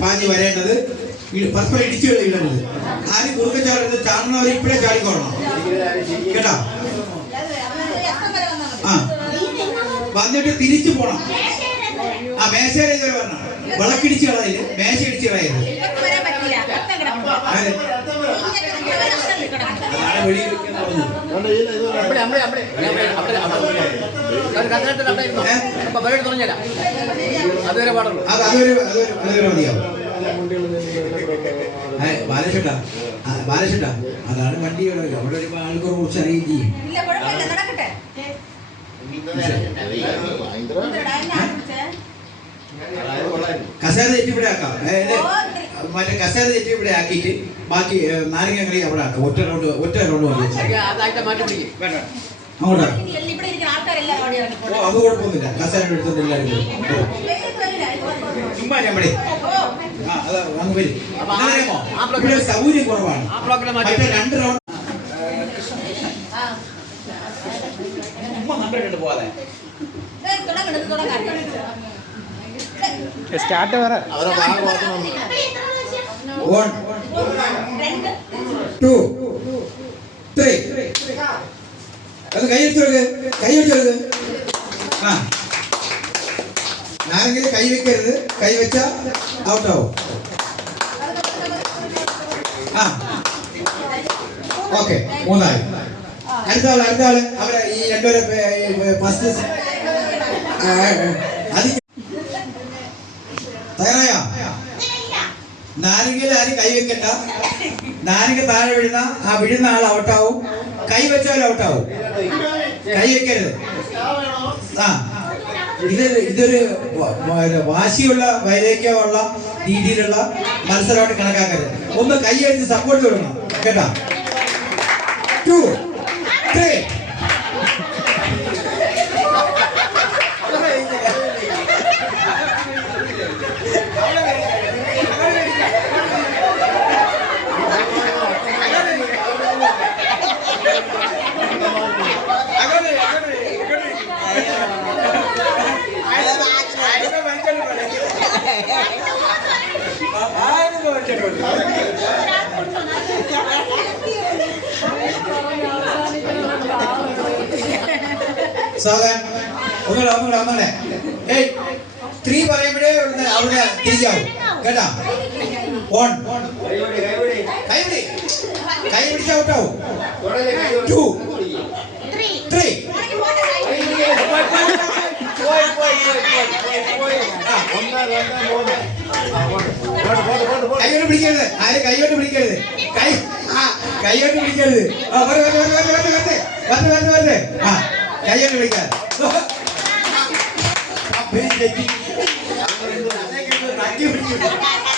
പാഞ്ഞു വരേണ്ടത് പരസ്പരം ഇടിച്ചു ഇടരുത് ആരും കുറുക്കൻ ചാടുന്നത് ചാടുന്നവർ ഇപ്പോഴേ ചാടിക്കോളണം കേട്ടാ ആ വന്നിട്ട് തിരിച്ചു പോണം ആ മേശയിലെ ഇതുവരെ വരണം വിളക്കിടിച്ച് കളയരുത് മേശ ഇടിച്ച് കളയരുത് വെളിയിൽ അതുവരെ പാടുള്ളൂ. അതാണ് വണ്ടി അവിടെ ഒരു ആൾക്കാരെ കുറിച്ച് അറിയുകയും ചെയ്യും. കസേര തെറ്റി ഇവിടെ ആക്കാം. മറ്റേ കസേര തെറ്റി ഇവിടെ ആക്കിയിട്ട് ബാക്കി നാരങ്ങ കളി അവിടെ ആക്കാം. ഒറ്റ റൗണ്ട് ഒറ്റ റൗണ്ട് അങ്ങോട്ടാ ഓ അത് കുഴപ്പമൊന്നുമില്ല. കസേര എടുത്തിട്ട് എല്ലാവരും ചുമ്മാ ഞമ്മളെ ഇവിടെ സൗകര്യം കുറവാണ് മറ്റേ രണ്ട് റൗണ്ട് സ്റ്റാർട്ട് വേറെ വൺ ടു ത്രീ അത് കൈയെടുത്തു കൈയെടുത്തു ആ ആരെങ്കിലും കൈ വെക്കരുത്. കൈ വെച്ചാ ഔട്ടാവും ആ. ഓക്കെ മൂന്നായി അടുത്ത ആൾ അടുത്ത ആൾ അവരെ ഈ രണ്ടുപേരെ ഫസ്റ്റ് നാരങ്ങയിൽ ആരും കൈ വെക്കണ്ട. നാരങ്ങ താഴെ വീഴുന്ന ആ വീഴുന്ന ആൾ ഔട്ടാവും കൈ വെച്ചാൽ ഔട്ടാവും കൈ വെക്കരുത്. ആ. ഇത് ഇതൊരു വ- വാശിയുള്ള വൈരാഗ്യമുള്ള രീതിയിലുള്ള മത്സരമായിട്ട് കണക്കാക്കരുത്. ഒന്ന് കൈ അടിച്ച് സപ്പോർട്ട് കൊടുക്കണം കേട്ടോ? ടു സാധാരണ ഒന്നുകൂടെ ഒന്നുകൂടെ ഒന്നുകൂടെ ഏയ് ത്രീ പറയുമ്പോഴേ അവിടുന്ന് അവിടെ തിരിച്ചാവും കേട്ടാ? വൺ കൈപിടി. കൈ പിടിച്ച ഔട്ടാവും ടു ത്രീ കൈകൊണ്ട് പിടിക്കരുത് ആരും കൈകൊണ്ട് പിടിക്കരുത് കൈ ആ കൈകൊണ്ട് പിടിക്കരുത് ആ വരെ വരെ വരെ വരെ വരെ വരെ വരെ വരെ ആ കൈകൊണ്ട് പിടിക്കാൻ അപ്പേ തെറ്റി. തട്ടി പിടിച്ചു.